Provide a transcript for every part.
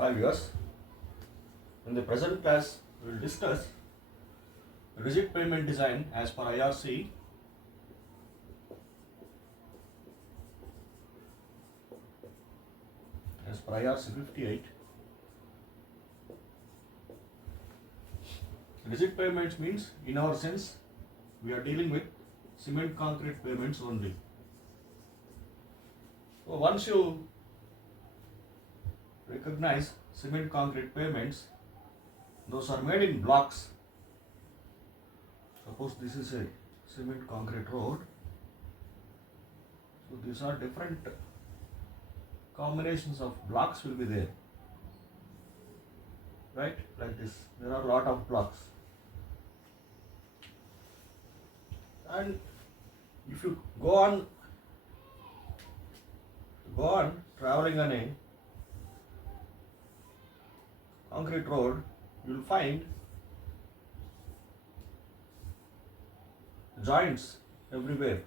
Hi viewers, in the present class we will discuss rigid pavement design as per IRC. As per IRC 58, rigid pavements means, in our sense, we are dealing with cement concrete pavements only. So once you recognize cement concrete pavements, those are made in blocks. Suppose this is a cement concrete road. So these are different combinations of blocks will be there, right? Like this, there are a lot of blocks. And if you go on traveling on a concrete road, you will find joints everywhere.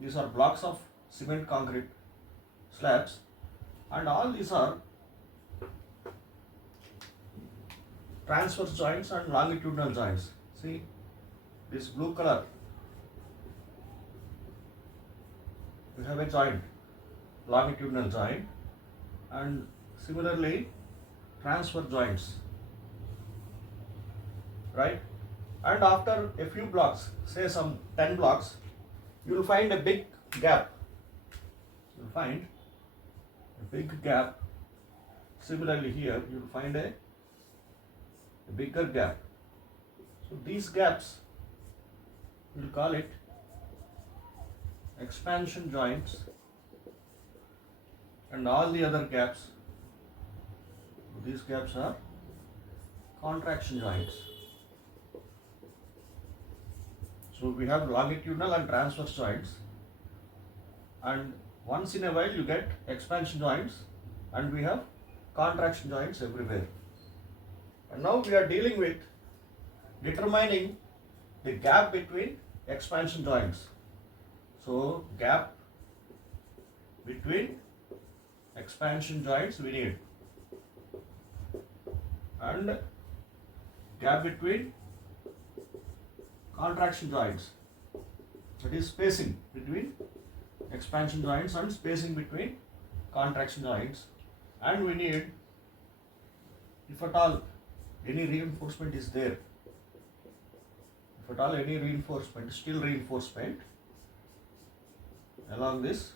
These are blocks of cement concrete slabs, and all these are transverse joints and longitudinal joints. See this blue color, we have a joint, longitudinal joint, and similarly transverse joints, right? And after a few blocks, say some 10 blocks, you will find a big gap. You will find a big gap. Similarly here, you will find a bigger gap. So these gaps, we will call it expansion joints, and all the other gaps, these gaps are contraction joints. So we have longitudinal and transverse joints, and once in a while you get expansion joints, and we have contraction joints everywhere. And now we are dealing with determining the gap between expansion joints. So gap between expansion joints we need, and gap between contraction joints, that is spacing between expansion joints and spacing between contraction joints. And we need, if at all any reinforcement is there, if at all any reinforcement, steel reinforcement along this,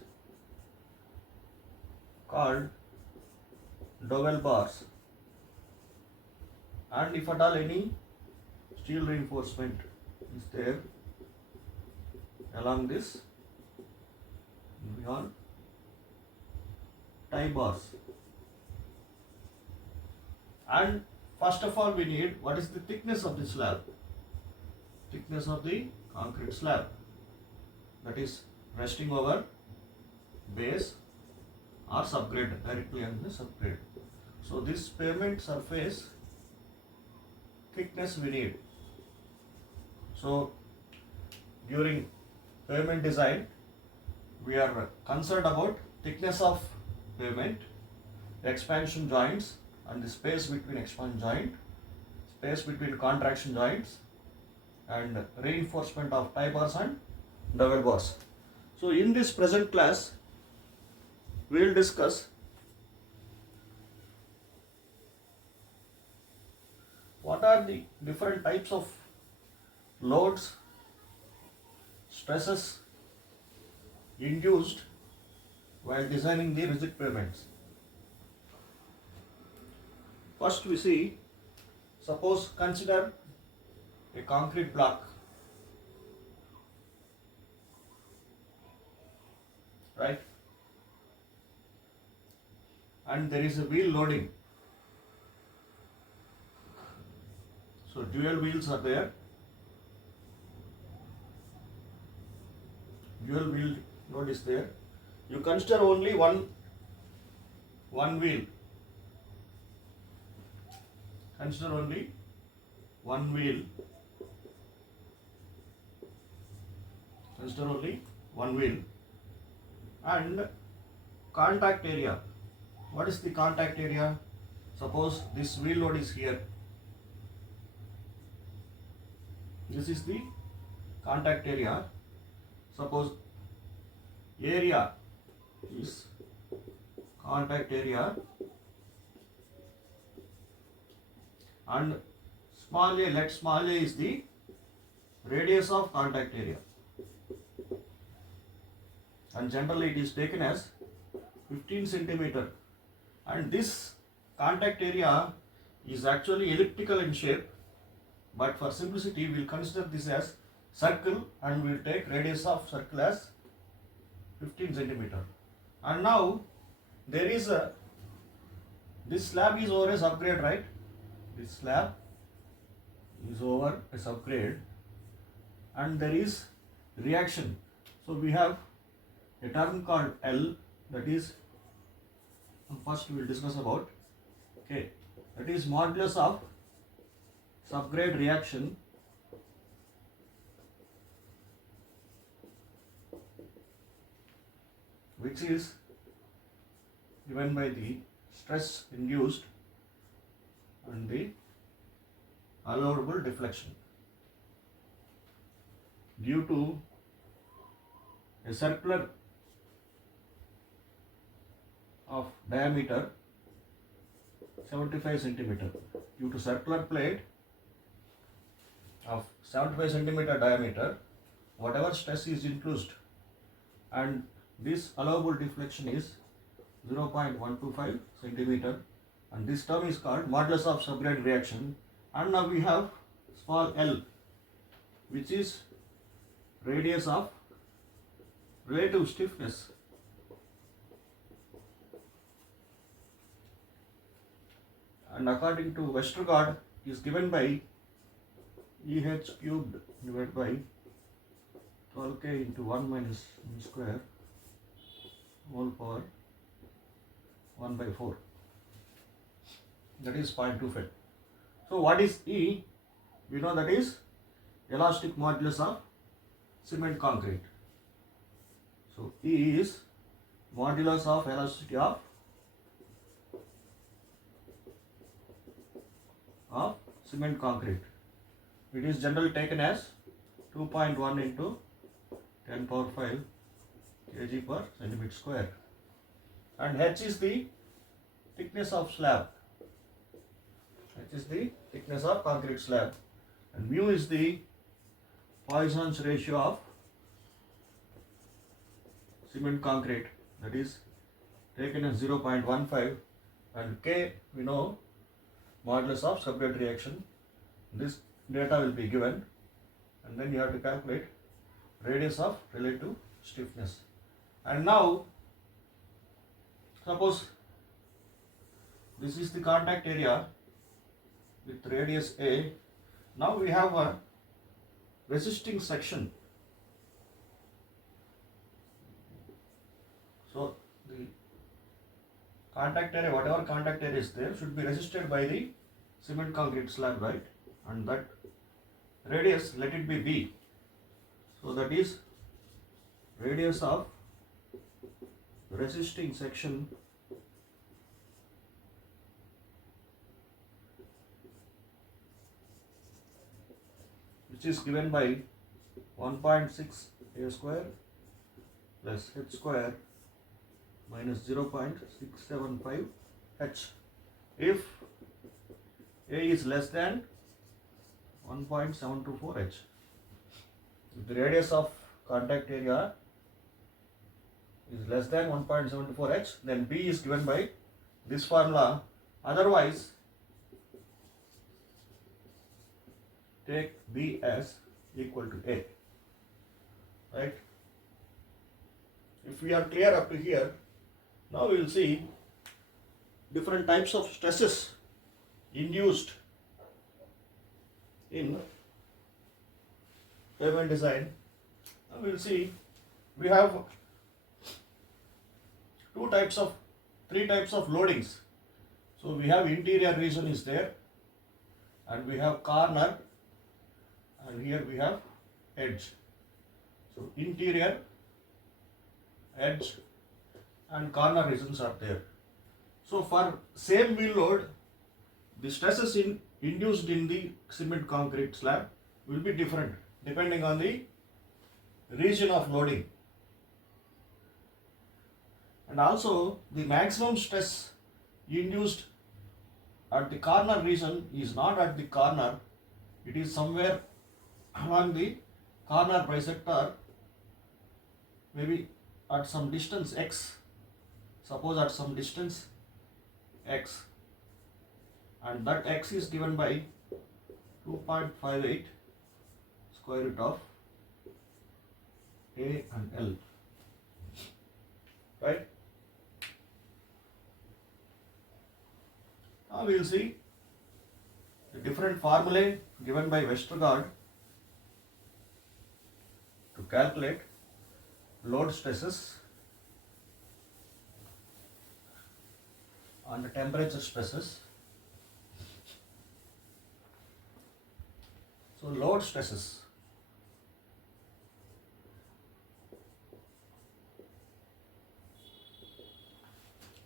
called dowel bars, and if at all any steel reinforcement is there along this, beyond tie bars. And first of all we need, what is the thickness of the slab? Thickness of the concrete slab, that is resting over base or subgrade, directly on the subgrade. So this pavement surface thickness we need. So during pavement design, we are concerned about thickness of pavement, expansion joints and the space between expansion joint, space between contraction joints, and reinforcement of tie bars and dowel bars. So in this present class, we will discuss what are the different types of loads, stresses induced while designing the rigid pavements. First we see, suppose consider a concrete block, right? And there is a wheel loading. So dual wheels are there. Dual wheel load is there. You consider only one wheel. Consider only one wheel. Consider only one wheel. And contact area. What is the contact area? Suppose this wheel load is here. This is the contact area. Suppose area is contact area and small a, let small a is the radius of contact area, and generally it is taken as 15 centimeter, and this contact area is actually elliptical in shape, but for simplicity we will consider this as circle and we will take radius of circle as 15 centimeter. And now there is a, this slab is over a subgrade, right? This slab is over a subgrade and there is reaction. So we have a term called L, that is, first we will discuss about K, that is modulus of subgrade reaction which is given by the stress induced and the allowable deflection due to a circular of diameter 75 centimeter, due to circular plate of 75 centimeter diameter, whatever stress is induced, and this allowable deflection is 0.125 centimeter, and this term is called modulus of subgrade reaction. And now we have small l, which is radius of relative stiffness, and according to Westergaard is given by EH cubed divided by 12k into 1 minus m square whole power 1 by 4, that is 0.25. So what is E? We know that is elastic modulus of cement concrete. So E is modulus of elasticity of cement concrete. It is generally taken as 2.1 into 10 power 5 kg per centimeter square, and H is the thickness of slab. H is the thickness of concrete slab, and mu is the Poisson's ratio of cement concrete, that is taken as 0.15, and K we know modulus of subgrade reaction. This data will be given, and then you have to calculate radius of relative stiffness. And now suppose this is the contact area with radius A. Now we have a resisting section. So the contact area, whatever contact area is there, should be resisted by the cement concrete slab, right? And that radius, let it be B. So that is radius of resisting section which is given by 1.6 A square plus H square minus 0.675 H. If A is less than 1.724 H. If the radius of contact area is less than 1.74 H, then B is given by this formula. Otherwise, take B as equal to A, right? If we are clear up to here, now we will see different types of stresses induced in pavement design. Now we will see we have three types of loadings. So we have interior region is there, and we have corner, and here we have edge. So interior, edge and corner regions are there. So for same wheel load, the stresses induced in the cement concrete slab will be different depending on the region of loading. And also the maximum stress induced at the corner region is not at the corner, it is somewhere along the corner bisector, maybe at some distance x, suppose at some distance x, and that x is given by 2.58 square root of A and L, right? Now we will see the different formulae given by Westergaard to calculate load stresses and temperature stresses. So load stresses.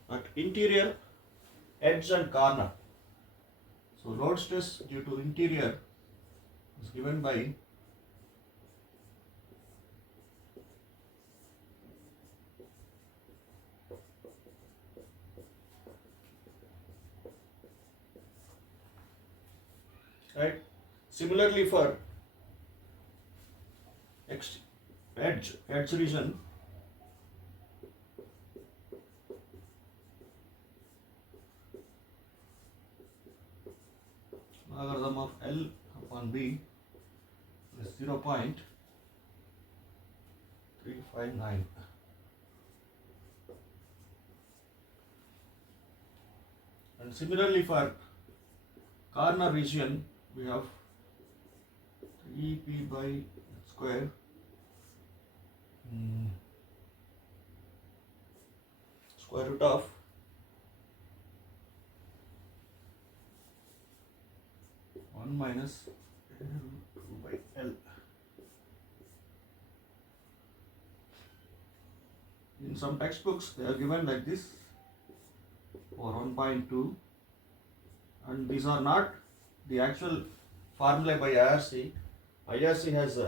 At interior, edge and corner. So load stress due to interior is given by right. Similarly for edge region, logarithm of L upon B is 0.359. And similarly for corner region, we have 3p by square square root of 1 minus L2 by L. In some textbooks they are given like this for 1.2, and these are not the actual formula by IRC. IRC has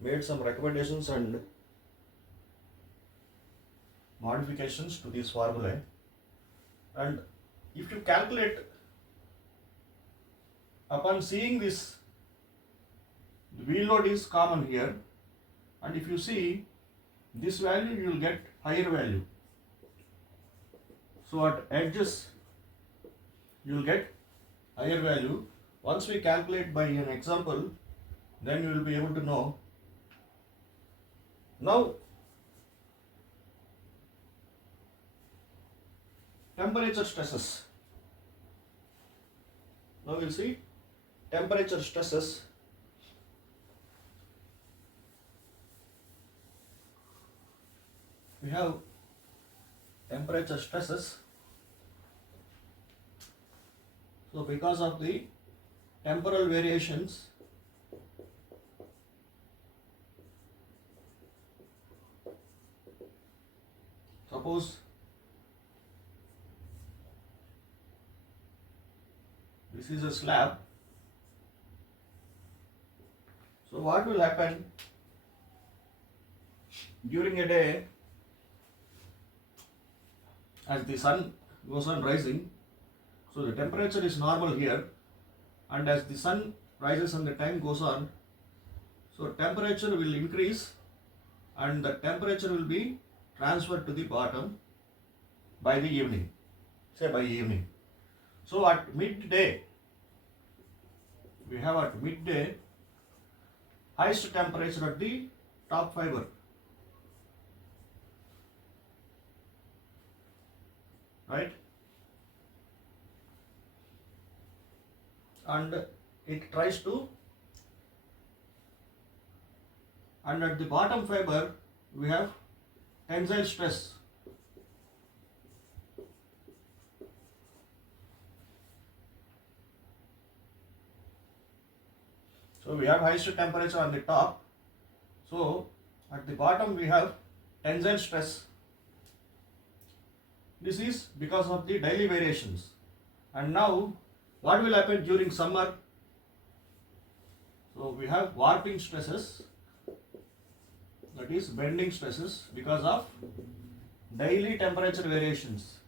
made some recommendations and modifications to these formulae, and if you calculate upon seeing this, the wheel load is common here, and if you see this value you will get higher value. So at edges you will get higher value. Once we calculate by an example, then you will be able to know. Now temperature stresses. Now we will see temperature stresses. We have temperature stresses. So because of the temporal variations, suppose this is a slab. So what will happen during a day as the sun goes on rising? So the temperature is normal here, and as the sun rises and the time goes on, so temperature will increase and the temperature will be transferred to the bottom by the evening, say by evening. So at midday, we have at midday highest temperature at the top fiber, right? And it tries to, and at the bottom fiber we have tensile stress. So we have highest temperature on the top. So at the bottom we have tensile stress. This is because of the daily variations. And now what will happen during summer? So we have warping stresses, that is bending stresses, because of daily temperature variations.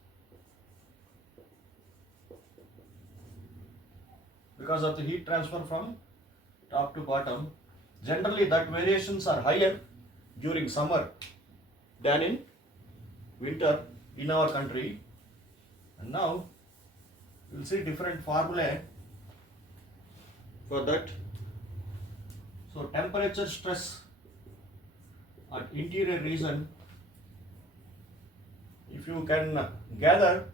Because of the heat transfer from top to bottom, generally that variations are higher during summer than in winter in our country. And now we'll see different formulae for that. So temperature stress at interior region, if you can gather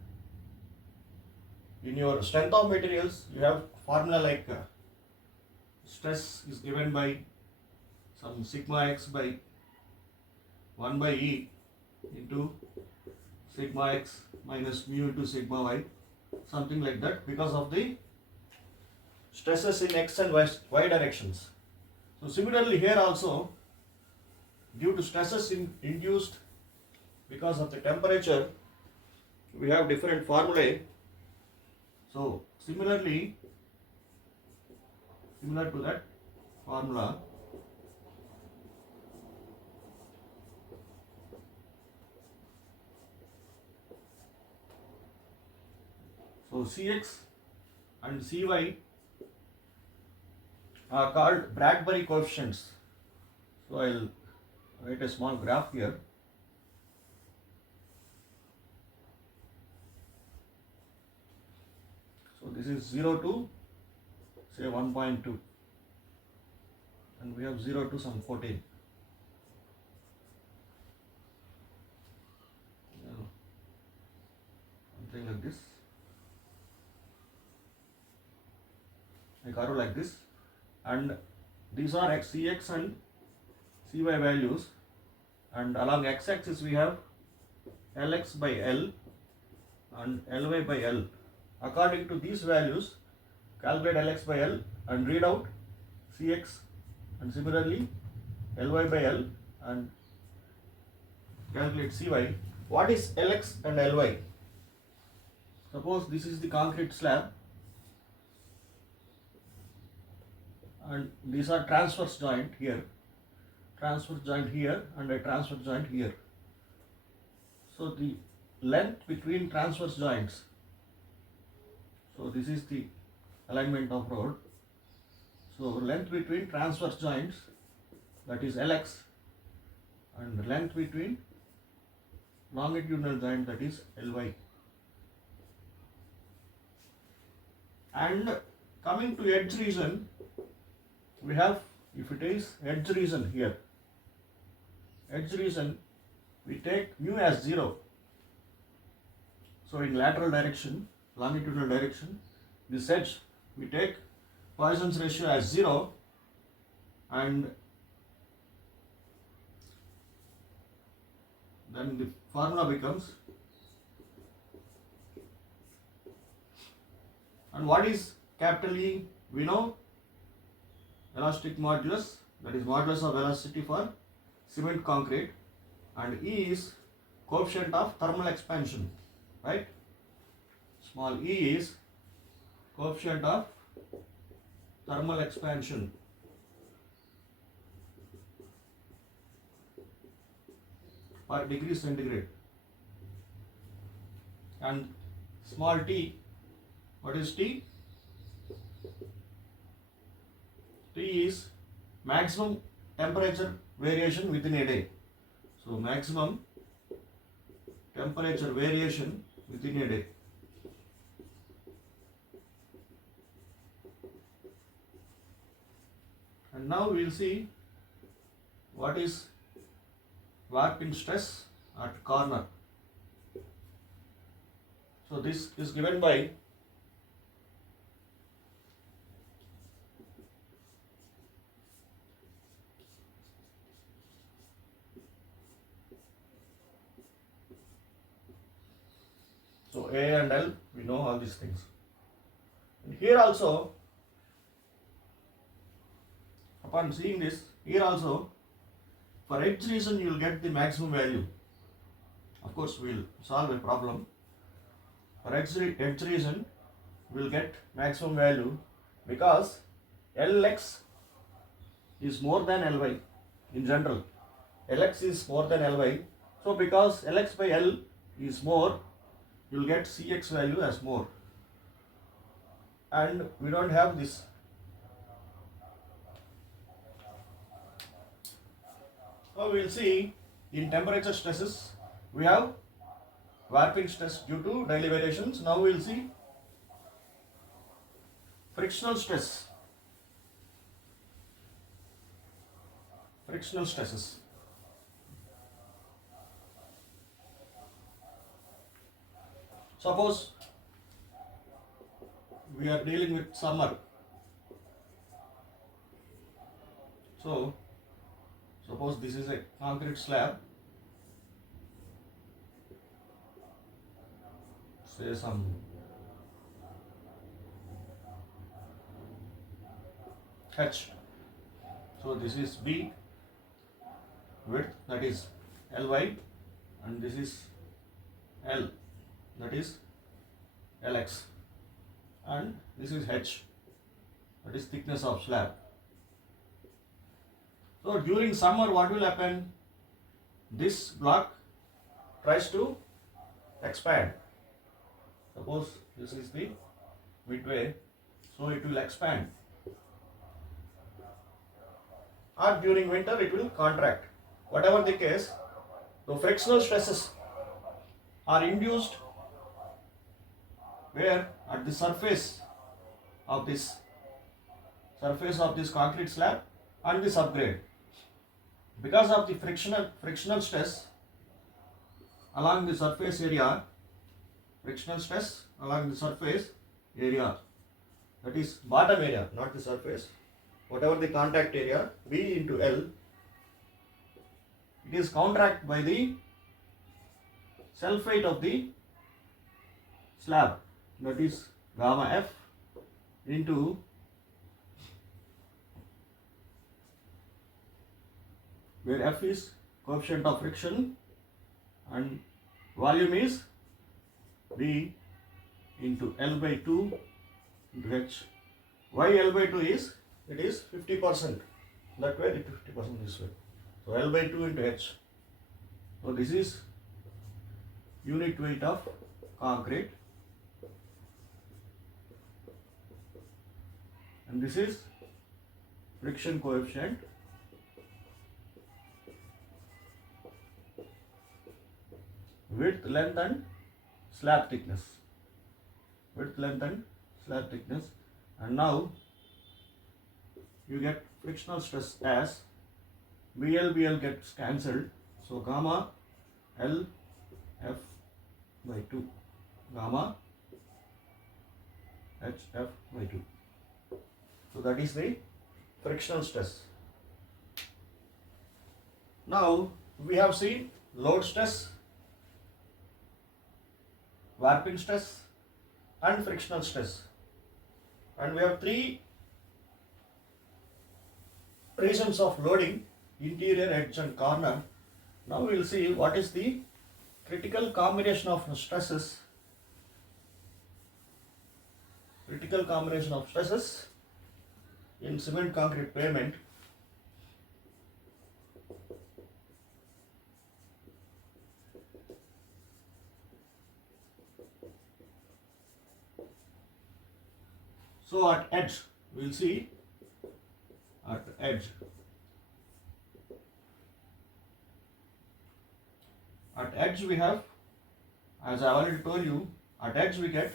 in your strength of materials, you have formula like stress is given by some sigma x by 1 by E into sigma x minus mu into sigma y, something like that, because of the stresses in x and y directions. So similarly here also, due to stresses induced because of the temperature, we have different formulae. So similarly, similar to that formula, so Cx and Cy are called Bradbury coefficients. So I'll write a small graph here. So this is 0 to say 1.2, and we have 0 to some 14. Something like this. I arrow like this, and these are Cx and Cy values, and along x-axis we have Lx by L and Ly by L. According to these values, calculate Lx by L and read out Cx, and similarly Ly by L and calculate Cy. What is Lx and Ly? Suppose this is the concrete slab, and these are transverse joint here, transverse joint here, and a transverse joint here. So the length between transverse joints, so this is the alignment of road. So length between transverse joints, that is Lx, and length between longitudinal joint, that is Ly. And coming to edge region, we have, if it is edge region here, edge region, we take mu as 0. So in lateral direction, longitudinal direction, this edge we take Poisson's ratio as 0, and then the formula becomes, and what is capital E? We know elastic modulus, that is modulus of velocity for cement concrete, and E is coefficient of thermal expansion, right? Small e is coefficient of thermal expansion. Per degree centigrade. And small t, what is t? T is maximum temperature variation within a day. So maximum temperature variation within a day. And now we will see what is warping stress at corner. So this is given by A and L, we know all these things. And here also, upon seeing this, here also, for edge region you will get the maximum value. Of course, we will solve a problem For edge region, we will get maximum value because Lx is more than Ly in general. Lx is more than Ly. So because Lx by L is more, you will get Cx value as more. And we don't have this. Now we will see in temperature stresses, we have warping stress due to daily variations. Now we will see frictional stress. Frictional stresses. Suppose we are dealing with summer. So suppose this is a concrete slab, say some H. So this is B width, that is Ly, and this is L, that is Lx, and this is H, that is thickness of slab. So during summer what will happen? This block tries to expand. Suppose this is the midway, so it will expand. Or during winter it will contract. Whatever the case, the frictional stresses are induced where? At the surface of this concrete slab and the subgrade. Because of the frictional stress along the surface area, that is bottom area, not the surface, whatever the contact area, V into L, it is contracted by the self weight of the slab, that is gamma F into where F is coefficient of friction and volume is V into L by 2 into H. Why L by 2 is? It is 50%. That way, it 50% this way. So L by 2 into H. So this is unit weight of concrete, and this is friction coefficient. Width, length and slab thickness. And now you get frictional stress as BL gets cancelled. So gamma L F by 2, gamma H F by 2. So that is the frictional stress. Now we have seen load stress, warping stress and frictional stress, and we have three regions of loading: interior, edge and corner. Now we will see what is the critical combination of stresses in cement concrete pavement. So at edge, we will see at edge. At edge we have, as I already told you, at edge we get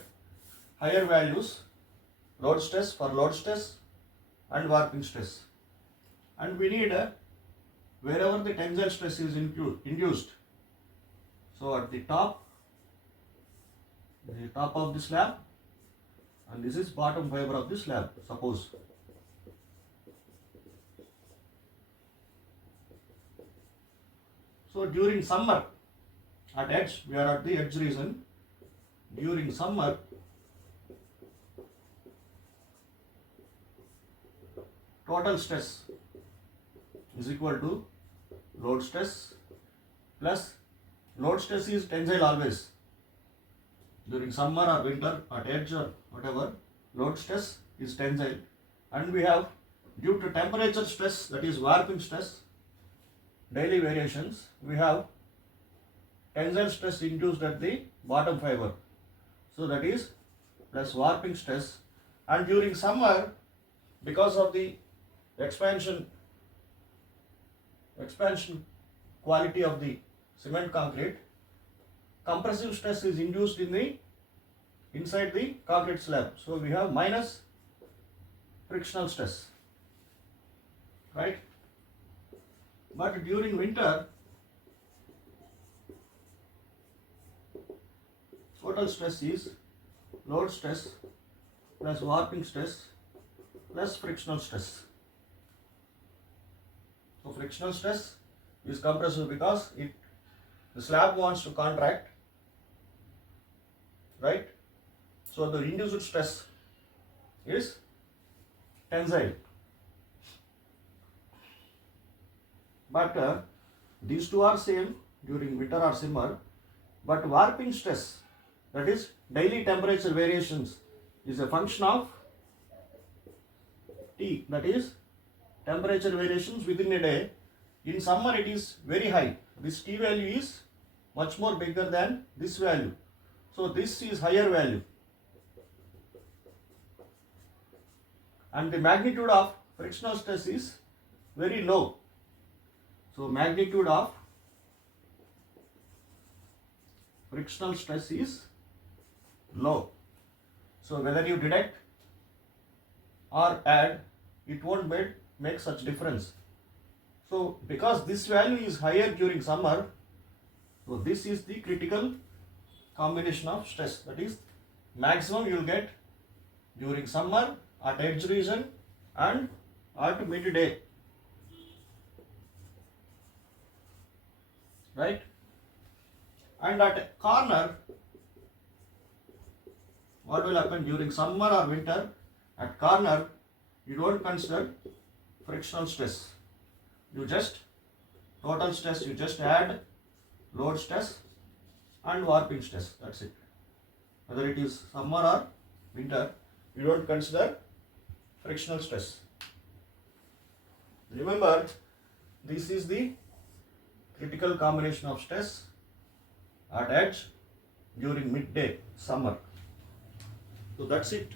higher values, load stress for load stress and warping stress. And we need wherever the tensile stress is induced. So at the top of the slab, and this is bottom fiber of the slab, suppose. So during summer, at edge, we are at the edge region. During summer, total stress is equal to load stress plus load stress is tensile always. during summer or winter at edge or whatever, load stress is tensile, and we have due to temperature stress, that is warping stress, daily variations, we have tensile stress induced at the bottom fiber, so that is plus warping stress. And during summer, because of the expansion quality of the cement concrete, compressive stress is induced inside the concrete slab, so we have minus frictional stress, right? But during winter, total stress is load stress plus warping stress plus frictional stress. So frictional stress is compressive because the slab wants to contract, right? So the induced stress is tensile. But these two are same during winter or summer, but warping stress, that is daily temperature variations, is a function of T, that is temperature variations within a day. In summer it is very high, this T value is much more bigger than this value, so this is higher value, and the magnitude of frictional stress is very low. So magnitude of frictional stress is low. So whether you deduct or add, it won't make such difference. So because this value is higher during summer, so this is the critical combination of stress, that is maximum you will get during summer at edge region and at midday, right? And at corner, what will happen during summer or winter? At corner, you don't consider frictional stress. You just total stress, you just add load stress and warping stress. That's it. Whether it is summer or winter, you don't consider frictional stress. Remember, this is the critical combination of stress at edge during midday summer. So that's it.